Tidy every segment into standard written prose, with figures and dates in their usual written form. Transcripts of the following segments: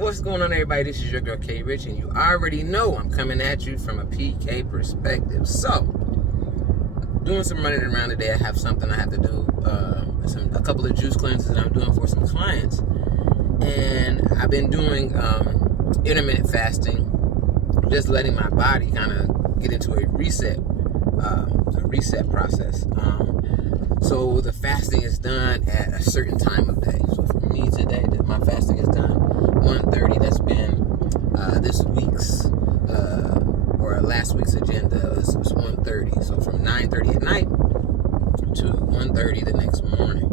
What's going on, everybody? This is your girl K Rich, and you already know I'm coming at you from a PK perspective. So, doing some running around today. I have something I have to do, a couple of juice cleanses that I'm doing for some clients, and I've been doing intermittent fasting, just letting my body kind of get into a reset process. So the fasting is done at a certain time of day. So for me today, my fasting is done 1:30. That's been this week's or last week's agenda. It was 1:30. So from 9:30 at night to 1:30 the next morning.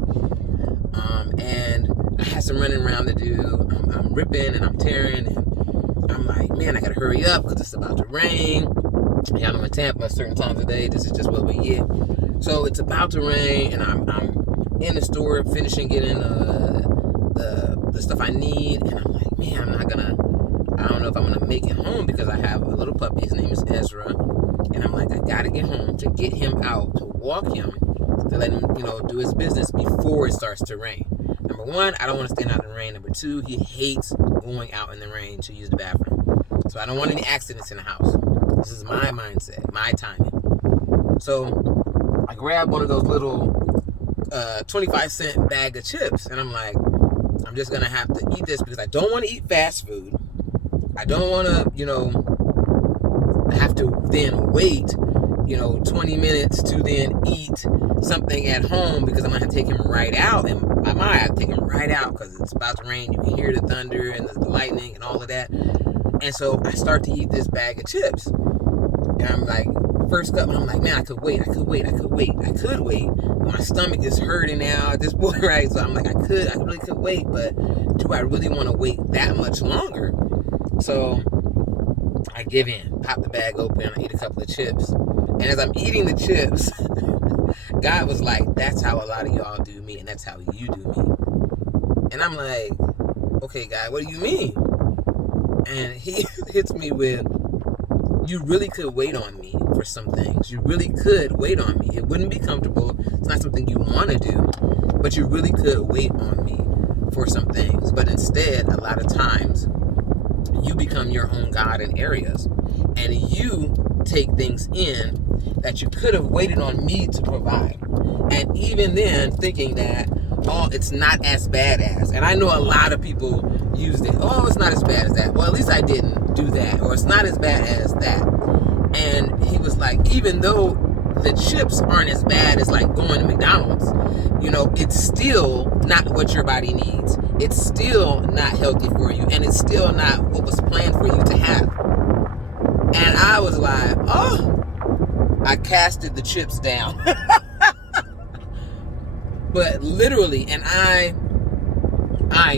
And I had some running around to do. I'm ripping and I'm tearing, and I'm like, man, I gotta hurry up because it's about to rain. Yeah, I'm in Tampa certain times of day. This is just what we get. So it's about to rain, and I'm in the store finishing getting the stuff I need, and I'm like, man, I don't know if I'm gonna make it home because I have a little puppy. His name is Ezra, and I'm like, I gotta get home to get him out, to walk him, to let him, do his business before it starts to rain. Number one, I don't want to stand out in the rain. Number two, he hates going out in the rain to use the bathroom. So I don't want any accidents in the house. This is my mindset, my timing. So I grabbed one of those little 25-cent bag of chips, and I'm like, I'm just going to have to eat this because I don't want to eat fast food. I don't want to, have to then wait, 20 minutes to then eat something at home because I'm going to have to take him right out. And my mind, I have to take him right out because it's about to rain. You can hear the thunder and the lightning and all of that. And so I start to eat this bag of chips. And I'm like, first cup, and I'm like, man, I could wait. But my stomach is hurting now at this point, right? So I'm like, I really could wait, but do I really want to wait that much longer? So I give in, pop the bag open, I eat a couple of chips. And as I'm eating the chips, God was like, that's how a lot of y'all do me, and that's how you do me. And I'm like, okay, God, what do you mean? And he hits me with, you really could wait on me for some things. You really could wait on me. It wouldn't be comfortable. It's not something you want to do, but you really could wait on me for some things. But instead, a lot of times, you become your own God in areas, and you take things in that you could have waited on me to provide. And even then, thinking that, it's not as bad as. And I know a lot of people used it. Oh, it's not as bad as that. Well, at least I didn't do that. Or it's not as bad as that. And he was like, even though the chips aren't as bad as like going to McDonald's, it's still not what your body needs. It's still not healthy for you. And it's still not what was planned for you to have. And I was like, I casted the chips down. But literally, and I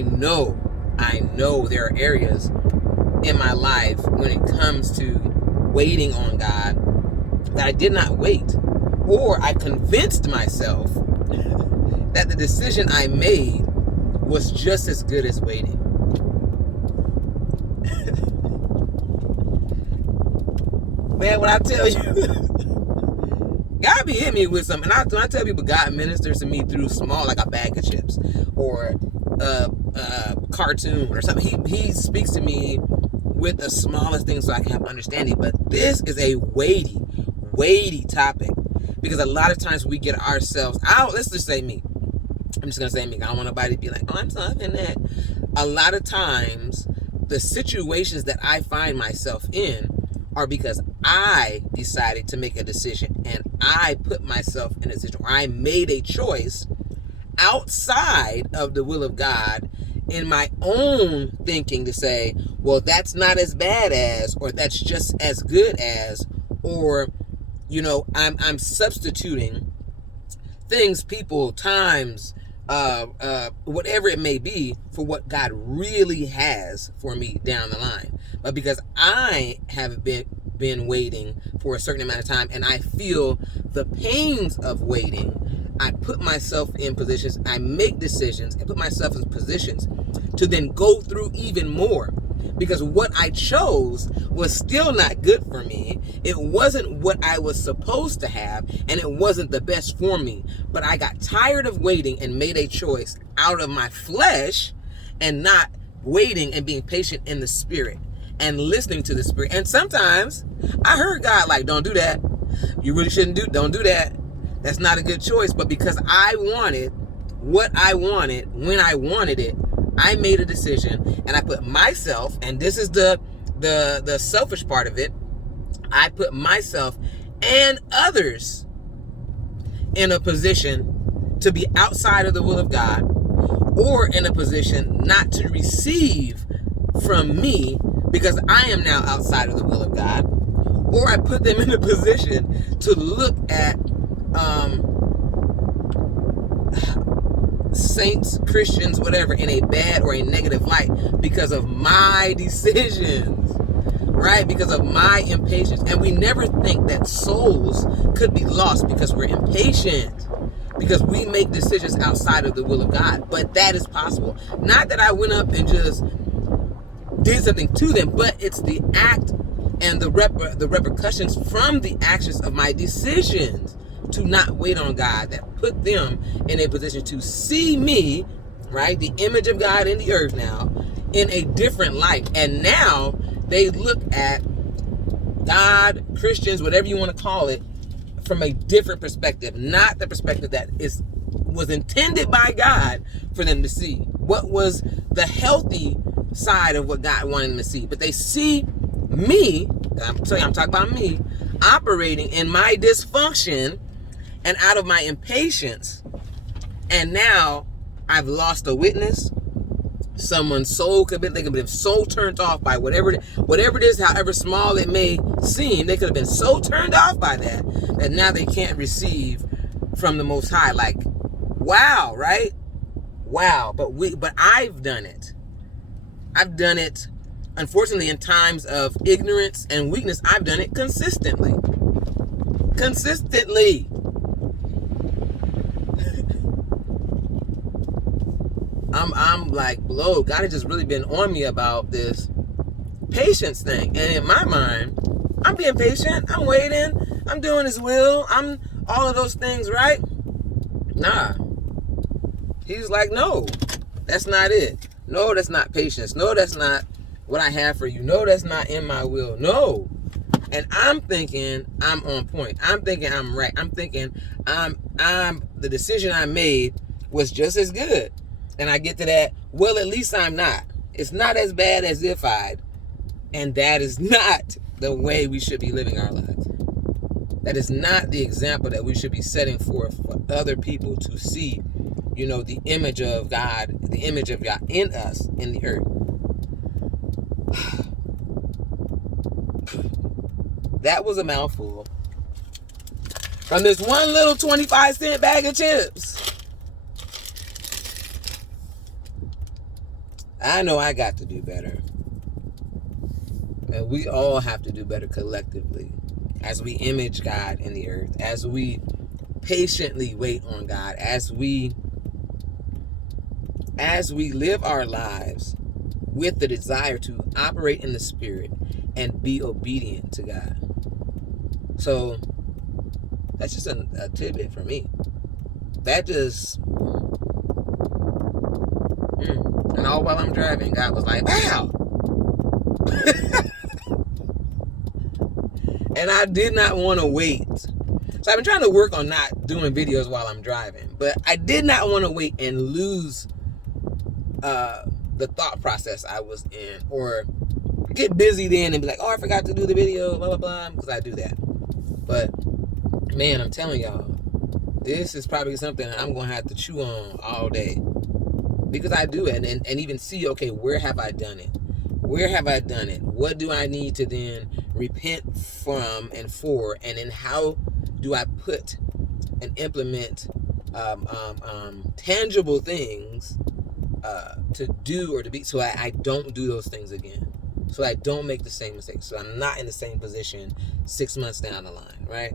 know there are areas in my life when it comes to waiting on God that I did not wait, or I convinced myself that the decision I made was just as good as waiting. Man, when I tell you, God be hitting me with something. And when I tell people God ministers to me through small, like a bag of chips or a cartoon or something, he speaks to me with the smallest things so I can have understanding. But this is a weighty topic, because a lot of times we get ourselves out. Let's just say me. I'm just going to say me. I don't want nobody to be like, I'm talking that. A lot of times the situations that I find myself in are because I decided to make a decision, and I put myself in a situation where I made a choice outside of the will of God in my own thinking to say, well, that's not as bad as, or that's just as good as, or, I'm substituting things, people, times, whatever it may be, for what God really has for me down the line. But because I have been waiting for a certain amount of time, and I feel the pains of waiting, I put myself in positions, I make decisions, and put myself in positions to then go through even more. Because what I chose was still not good for me. It wasn't what I was supposed to have, and it wasn't the best for me. But I got tired of waiting and made a choice out of my flesh and not waiting and being patient in the Spirit and listening to the Spirit. And sometimes I heard God like, don't do that. You really shouldn't don't do that. That's not a good choice. But because I wanted what I wanted when I wanted it, I made a decision, and I put myself, and this is the selfish part of it, I put myself and others in a position to be outside of the will of God, or in a position not to receive from me because I am now outside of the will of God, or I put them in a position to look at saints, Christians, whatever, in a bad or a negative light because of my decisions, right? Because of my impatience. And we never think that souls could be lost because we're impatient, because we make decisions outside of the will of God. But that is possible. Not that I went up and just did something to them, but it's the act and the repercussions from the actions of my decisions to not wait on God that put them in a position to see me, right, the image of God in the earth now, in a different light. And now they look at God, Christians, whatever you want to call it, from a different perspective, not the perspective that was intended by God for them to see. What was the healthy side of what God wanted them to see? But they see me, I'm talking about me, operating in my dysfunction and out of my impatience. And now I've lost a witness. Someone's soul they could have been so turned off by whatever it is, however small it may seem, they could have been so turned off by that now they can't receive from the Most High. Like, wow, right? Wow. But I've done it. I've done it, unfortunately, in times of ignorance and weakness. I've done it consistently. I'm like, Lord, God has just really been on me about this patience thing. And in my mind, I'm being patient. I'm waiting. I'm doing His will. I'm all of those things, right? Nah. He's like, no, that's not it. No, that's not patience. No, that's not what I have for you. No, that's not in my will. No. And I'm thinking I'm on point. I'm thinking I'm right. I'm thinking the decision I made was just as good. And I get to that, well, at least I'm not. It's not as bad as if I'd. And that is not the way we should be living our lives. That is not the example that we should be setting forth for other people to see, the image of God in us, in the earth. That was a mouthful. From this one little 25-cent bag of chips. I know I got to do better. And we all have to do better collectively as we image God in the earth, as we patiently wait on God, as we live our lives with the desire to operate in the Spirit and be obedient to God. So that's just a tidbit for me. That just... And all while I'm driving, God was like, wow. And I did not want to wait. So I've been trying to work on not doing videos while I'm driving. But I did not want to wait and lose the thought process I was in. Or get busy then and be like, oh, I forgot to do the video, blah, blah, blah. Because I do that. But, man, I'm telling y'all, this is probably something I'm going to have to chew on all day. Because I do it and even see, okay, where have I done it? Where have I done it? What do I need to then repent from and for? And then how do I put and implement tangible things to do or to be, so I don't do those things again. So I don't make the same mistakes. So I'm not in the same position 6 months down the line, right?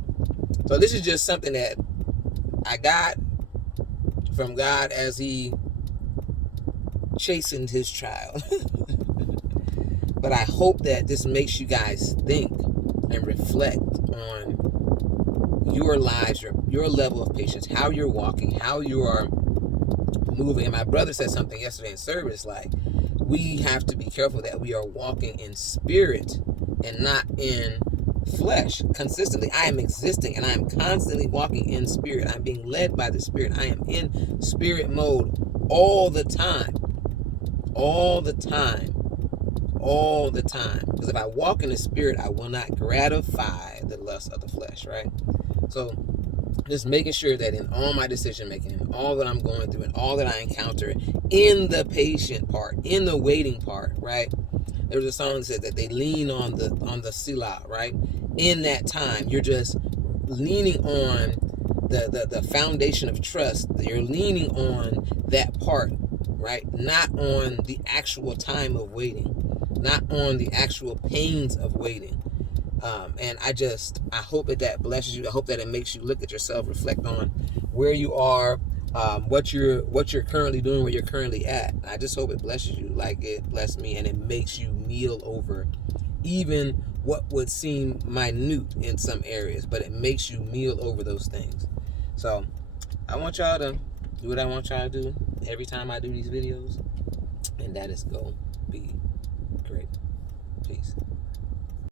So this is just something that I got from God as He chastened His child. But I hope that this makes you guys think and reflect on your lives, your level of patience, how you're walking, how you are moving. And my brother said something yesterday in service, like, we have to be careful that we are walking in spirit and not in flesh consistently. I am existing and I am constantly walking in spirit. I'm being led by the Spirit. I am in spirit mode all the time. All the time. All the time. Because if I walk in the Spirit, I will not gratify the lust of the flesh, right? So just making sure that in all my decision making, in all that I'm going through, and all that I encounter, in the patient part, in the waiting part, right? There was a song that said that they lean on the Selah, right? In that time, you're just leaning on the foundation of trust. You're leaning on that part, right? Not on the actual time of waiting, not on the actual pains of waiting. And I hope that blesses you. I hope that it makes you look at yourself, reflect on where you are, what you're currently doing, where you're currently at. I just hope it blesses you like it blessed me, and it makes you kneel over even what would seem minute in some areas, but it makes you kneel over those things. So I want y'all to do what I want y'all to do every time I do these videos, and that is go be great. Peace.